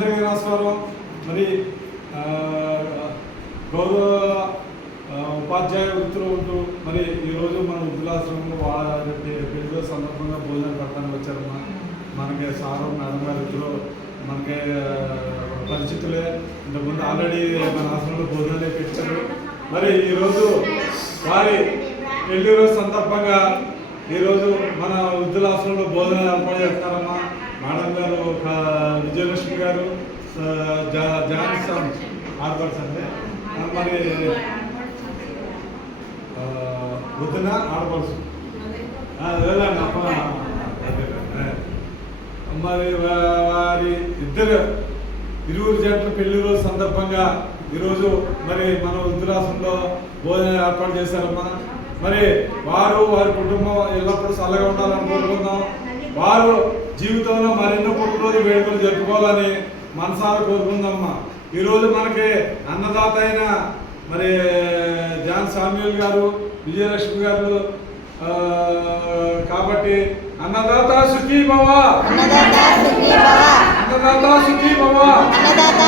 అందరికీ నమస్కారం. మరి గౌరవ ఉపాధ్యాయ వృత్తిలో ఉంటూ మరి ఈరోజు మన వృద్ధులాశ్రమంలో వాళ్ళ పెళ్లి సందర్భంగా భోజనం పెట్టడానికి వచ్చారమ్మా. మనకి సారు మేడం గారి వృత్తిలో మనకి పరిస్థితులే ఇంతకుముందు ఆల్రెడీ మన ఆశ్రమంలో భోజనాలే పెట్టారు. మరి ఈరోజు వారి పెళ్లి రోజు సందర్భంగా ఈరోజు మన వృద్ధులాశ్రమంలో భోజనాలు ఏర్పాటు చేస్తున్నారమ్మా. మేడం గారు విజయలక్ష్మి గారు జాన్సన్ ఆడపడుచు అండి. మరి వృద్ధున ఆడపడుచు మరి వారి ఇరువురు జంటల పెళ్లి రోజు సందర్భంగా ఈరోజు మరి మన వృద్ధులాశ్రమంలో భోజనం ఏర్పాటు చేశారమ్మా. మరి వారు వారి కుటుంబం ఎల్లప్పుడూ చల్లగా ఉండాలని కోరుకుందాం. వారు జీవితంలో మరెన్నో పుట్టినరోజు వేడుకలు జరుపుకోవాలని మనసారా కోరుకుందామమ్మా. ఈరోజు మనకి అన్నదాత అయిన మరి జాన్ సామ్యూల్ గారు విజయలక్ష్మి గారు కాబట్టి అన్నదాత సుఖీ భవ, అన్నదాత సుఖీ భవ, అన్నదాత